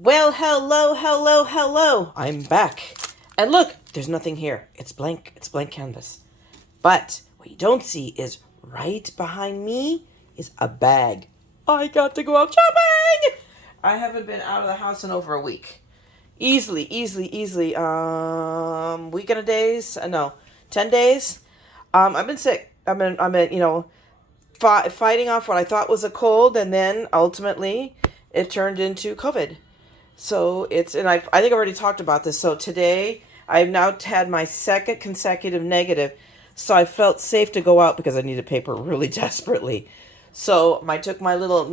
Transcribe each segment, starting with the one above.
Well, hello, hello, hello. I'm back. And look, there's nothing here. It's blank. It's blank canvas. But what you don't see is right behind me is a bag. I got to go out shopping. I haven't been out of the house in over a week. Easily. Week and a days? No, 10 days. I've been sick. I've been, fighting off what I thought was a cold, and then ultimately it turned into COVID. So and I think I've already talked about this. So today I've now had my second consecutive negative. So I felt safe to go out because I needed paper really desperately. So I took my little,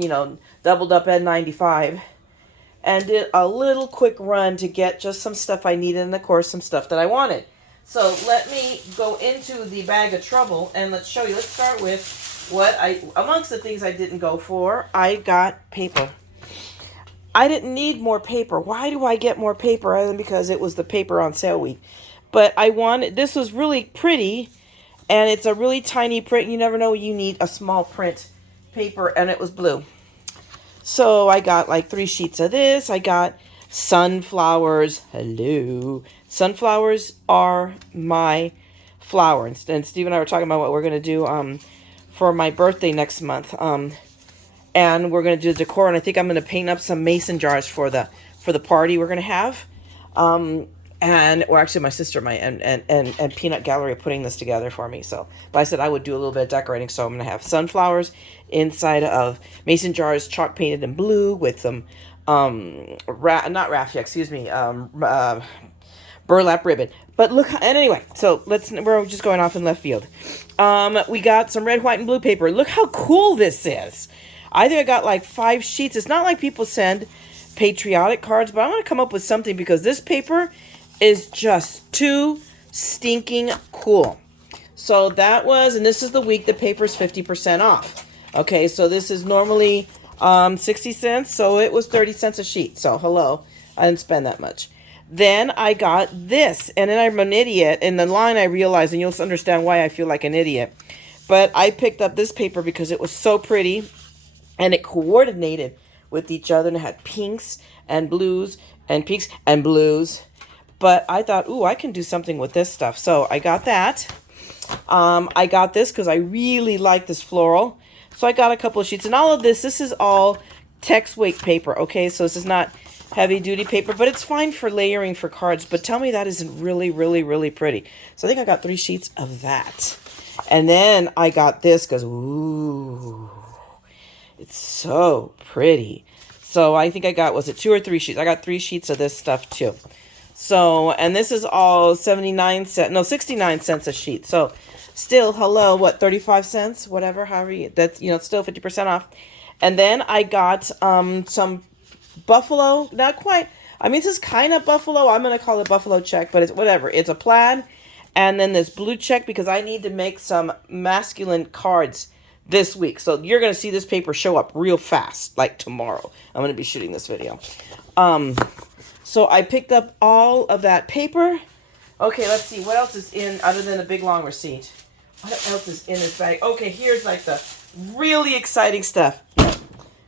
doubled up N95 and did a little quick run to get just some stuff I needed and, of course, some stuff that I wanted. So let me go into the bag of trouble and let's show you. Let's start with amongst the things I didn't go for, I got paper. I didn't need more paper. Why do I get more paper other than because it was the paper on sale week? But this was really pretty, and it's a really tiny print. You never know you need a small print paper, and it was blue. So I got like 3 sheets of this. I got sunflowers. Hello. Sunflowers are my flower. And Steve and I were talking about what we're going to do for my birthday next month. And we're going to do the decor, and I think I'm going to paint up some mason jars for the party we're going to have. Actually, my sister and Peanut Gallery are putting this together for me. So, but I said I would do a little bit of decorating, so I'm going to have sunflowers inside of mason jars, chalk painted in blue with some burlap ribbon. But look, and anyway, so we're just going off in left field. We got some red, white, and blue paper. Look how cool this is. I think I got like 5 sheets. It's not like people send patriotic cards, but I'm going to come up with something because this paper is just too stinking cool. So and this is the week the paper's 50% off. Okay, so this is normally 60 cents, so it was 30 cents a sheet. So hello, I didn't spend that much. Then I got this, and then I'm an idiot. In the line I realized, and you'll understand why I feel like an idiot, but I picked up this paper because it was so pretty, and it coordinated with each other, and it had pinks and blues and pinks and blues. But I thought, ooh, I can do something with this stuff. So I got that. I got this because I really like this floral. So I got a couple of sheets. And all of this is all text weight paper, okay? So this is not heavy duty paper, but it's fine for layering for cards. But tell me that isn't really, really, really pretty. So I think I got 3 sheets of that. And then I got this because, ooh, it's so pretty. So I think I got, was it 2 or 3 sheets? I got 3 sheets of this stuff too. So, and this is all 69 cents a sheet. So still, hello, what, 35 cents, whatever, however, that's, still 50% off. And then I got some buffalo, not quite, this is kind of buffalo. I'm going to call it buffalo check, but it's whatever. It's a plaid. And then this blue check because I need to make some masculine cards this week. So you're going to see this paper show up real fast, like tomorrow. I'm going to be shooting this video. So I picked up all of that paper. Okay, let's see. What else is in other than a big long receipt? What else is in this bag? Okay, here's like the really exciting stuff.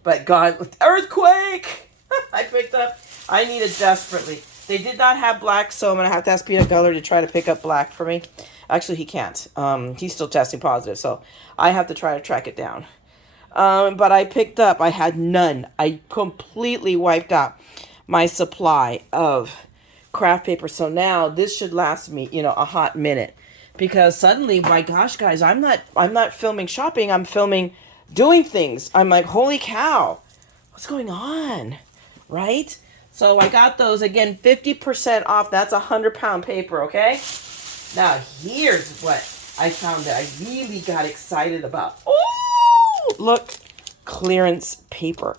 But God, earthquake! I picked up. I need it desperately. They did not have black, so I'm going to have to ask Peanut Gallery to try to pick up black for me. Actually, he can't. He's still testing positive, so I have to try to track it down. But I picked up. I had none. I completely wiped out my supply of craft paper. So now this should last me, a hot minute. Because suddenly, my gosh, guys, I'm not filming shopping. I'm filming doing things. I'm like, holy cow, what's going on? Right? So I got those, again, 50% off. That's 100-pound paper, okay? Now, here's what I found that I really got excited about. Oh, look, clearance paper.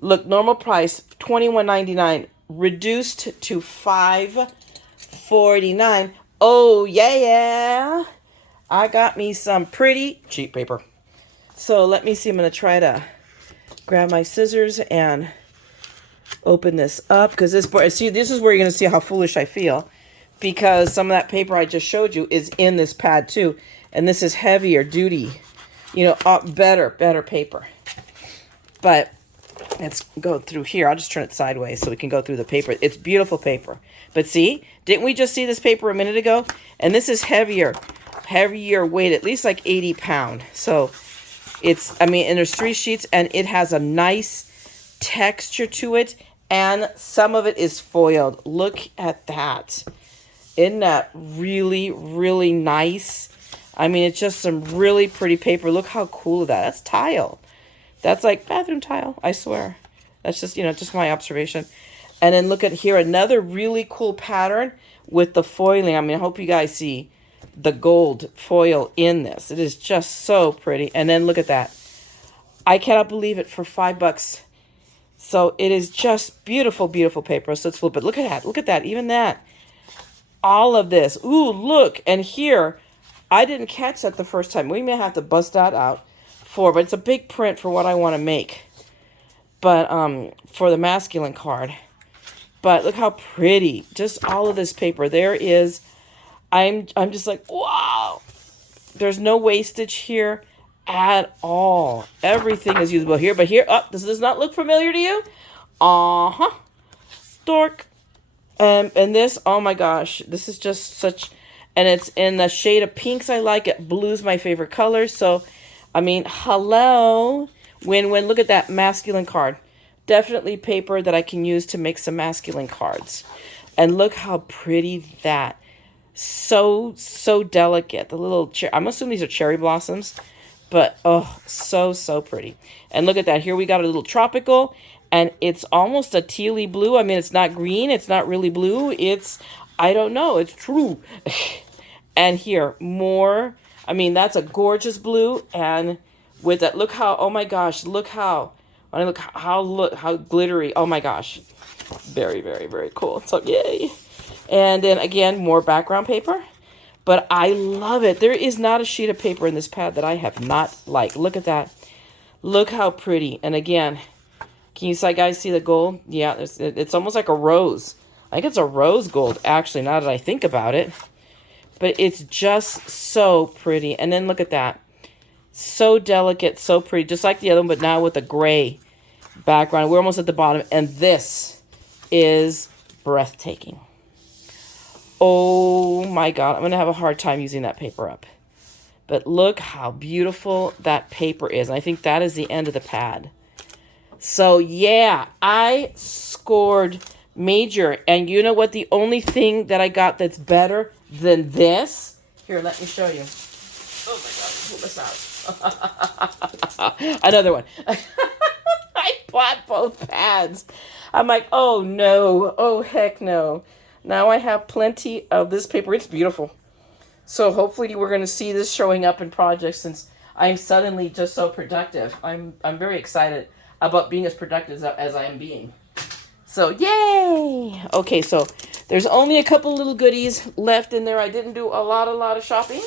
Look, normal price, $21.99, reduced to $5.49. Oh, yeah. I got me some pretty cheap paper. So let me see. I'm going to try to grab my scissors and open this up. Because this is where you're going to see how foolish I feel. Because some of that paper I just showed you is in this pad too. And this is heavier duty, better paper. But Let's go through here. I'll just turn it sideways so we can go through the paper. It's beautiful paper. But see, didn't we just see this paper a minute ago? And this is heavier weight, at least like 80 pounds. So it's, I mean, and there's 3 sheets, and it has a nice texture to it, and some of it is foiled. Look at that. Isn't that really, really nice? I mean, it's just some really pretty paper. Look how cool that. That's tile. That's like bathroom tile, I swear. That's just, you know, just my observation. And then look at here, another really cool pattern with the foiling. I mean, I hope you guys see the gold foil in this. It is just so pretty. And then look at that. I cannot believe it, for $5. So it is just beautiful, beautiful paper. So let's flip it. Look at that. Look at that. Even that. All of this. Ooh, look. And here, I didn't catch that the first time. We may have to bust that out. But it's a big print for what I want to make, but for the masculine card. But look how pretty, just all of this paper. There is, I'm just like, wow. There's no wastage here at all. Everything is usable here. But here, oh, does this not look familiar to you? Dork. And this, oh my gosh, this is just such, and it's in the shade of pinks I like it. Blue's my favorite color, so I mean, hello. Win-win. Look at that masculine card. Definitely paper that I can use to make some masculine cards. And look how pretty that. So, so delicate. The little, I'm assuming these are cherry blossoms. But, oh, so, so pretty. And look at that. Here we got a little tropical. And it's almost a tealy blue. I mean, it's not green. It's not really blue. It's, I don't know. It's true. And here, more. I mean, that's a gorgeous blue, and with that, look how, oh my gosh, look how, when I look how glittery, oh my gosh, very, very, very cool. So yay. And then again, more background paper, but I love it. There is not a sheet of paper in this pad that I have not liked. Look at that. Look how pretty. And again, can you guys see the gold? Yeah, it's almost like a rose. I think it's a rose gold, actually, now that I think about it. But it's just so pretty. And then look at that. So delicate, so pretty. Just like the other one, but now with a gray background. We're almost at the bottom. And this is breathtaking. Oh my God. I'm going to have a hard time using that paper up. But look how beautiful that paper is. And I think that is the end of the pad. So yeah, I scored major. And you know what? The only thing that I got that's better than this, here, let me show you. Oh my God, pull this out. Another one. I bought both pads. I'm like, oh no, oh heck no. Now I have plenty of this paper. It's beautiful. So hopefully we're going to see this showing up in projects, since I'm suddenly just so productive. I'm very excited about being as productive as I am being. So yay! Okay, so there's only a couple little goodies left in there. I didn't do a lot of shopping,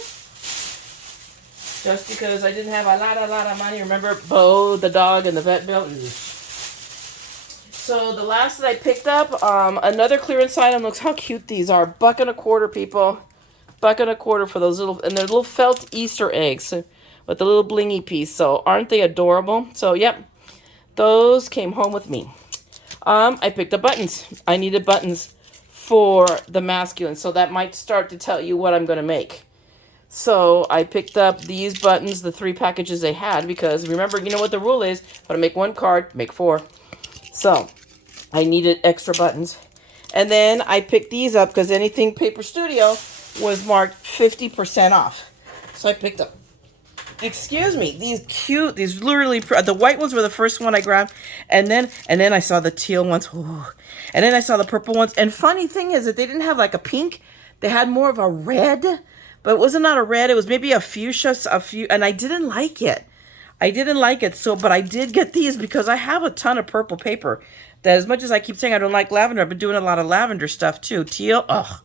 just because I didn't have a lot of money. Remember, Bo, the dog, and the vet bill. So the last that I picked up, another clearance item. Looks how cute these are. $1.25, people. $1.25 for those little, and they're little felt Easter eggs with the little blingy piece. So aren't they adorable? So yep, those came home with me. I picked up buttons. I needed buttons for the masculine, so that might start to tell you what I'm going to make. So I picked up these buttons, the 3 packages they had, because remember, you know what the rule is. When I make 1 card, make 4. So I needed extra buttons. And then I picked these up because anything Paper Studio was marked 50% off. So I picked up, excuse me, these cute, these literally, the white ones were the first one I grabbed. And then I saw the teal ones. Ooh. And then I saw the purple ones. And funny thing is that they didn't have like a pink. They had more of a red. But it wasn't not a red. It was maybe a fuchsia, and I didn't like it. I didn't like it. So, but I did get these because I have a ton of purple paper. That as much as I keep saying I don't like lavender, I've been doing a lot of lavender stuff too. Teal, ugh,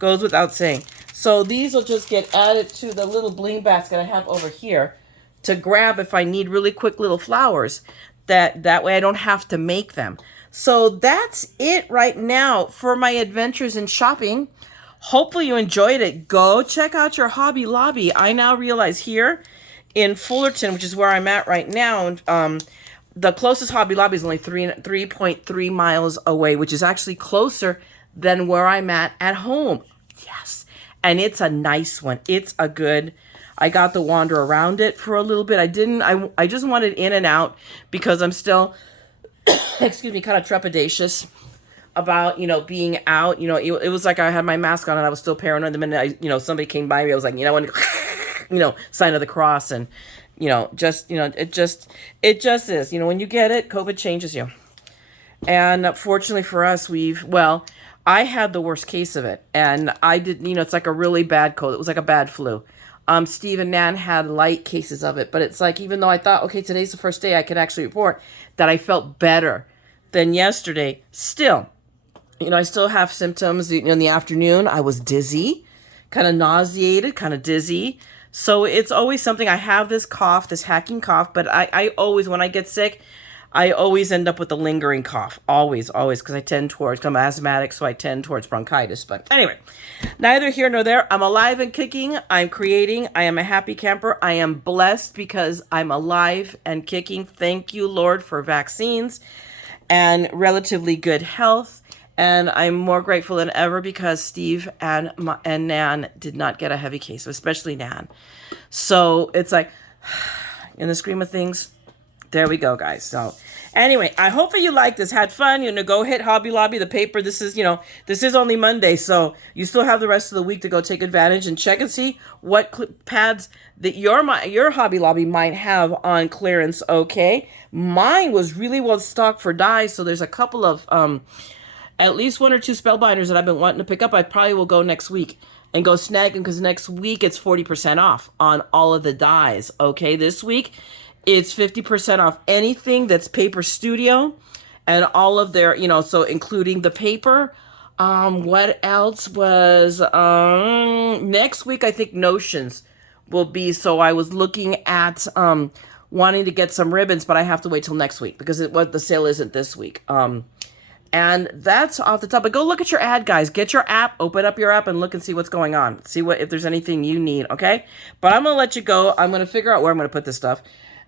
goes without saying. So these will just get added to the little bling basket I have over here to grab if I need really quick little flowers. That way I don't have to make them. So that's it right now for my adventures in shopping. Hopefully you enjoyed it. Go check out your Hobby Lobby. I now realize here in Fullerton, which is where I'm at right now, the closest Hobby Lobby is only 3.3 miles away, which is actually closer than where I'm at home. Yes. And it's a nice one. It's a good, I got to wander around it for a little bit. I just wanted in and out because I'm still, excuse me, kind of trepidatious about, being out. It was like I had my mask on and I was still paranoid. The minute somebody came by me, I was like, sign of the cross. And, it just is, when you get it, COVID changes you. And fortunately for us, I had the worst case of it. And I did, it's like a really bad cold. It was like a bad flu. Steve and Nan had light cases of it. But it's like, even though I thought, okay, today's the first day I could actually report that I felt better than yesterday, still, I still have symptoms. In the afternoon, I was dizzy, kind of nauseated, kind of dizzy. So it's always something. I have this cough, this hacking cough, but I always, when I get sick, I always end up with a lingering cough. Always, because I'm asthmatic, so I tend towards bronchitis. But anyway, neither here nor there. I'm alive and kicking. I'm creating. I am a happy camper. I am blessed because I'm alive and kicking. Thank you, Lord, for vaccines and relatively good health. And I'm more grateful than ever because Steve and Nan did not get a heavy case, especially Nan. So it's like, in the scheme of things, there we go, guys. So anyway, I hope that you liked this, had fun. Go hit Hobby Lobby, the paper. This is only Monday, so you still have the rest of the week to go take advantage and check and see what pads that your Hobby Lobby might have on clearance. Okay, mine was really well stocked for dies, so there's a couple of at least 1 or 2 spellbinders that I've been wanting to pick up. I probably will go next week and go snag them because next week it's 40% off on all of the dies. Okay, this week it's 50% off anything that's Paper Studio and all of their, so including the paper. What else was, next week, I think Notions will be, so I was looking at, wanting to get some ribbons, but I have to wait till next week because the sale isn't this week. And that's off the top. But go look at your ad, guys. Get your app, open up your app, and look and see what's going on. See if there's anything you need, okay? But I'm going to let you go. I'm going to figure out where I'm going to put this stuff.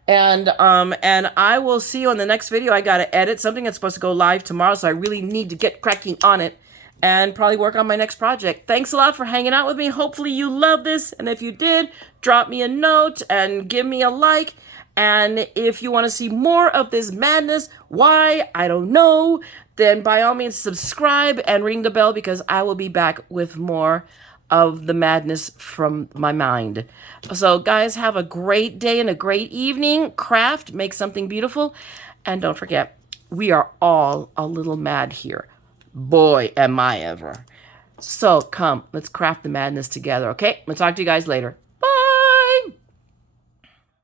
And I will see you on the next video. I got to edit something that's supposed to go live tomorrow, so I really need to get cracking on it and probably work on my next project. Thanks a lot for hanging out with me. Hopefully you love this. And if you did, drop me a note and give me a like. And if you want to see more of this madness, why, I don't know, then by all means subscribe and ring the bell because I will be back with more of the madness from my mind. So guys, have a great day and a great evening. Craft, make something beautiful. And don't forget, we are all a little mad here. Boy, am I ever. So come, let's craft the madness together, okay? I'll talk to you guys later.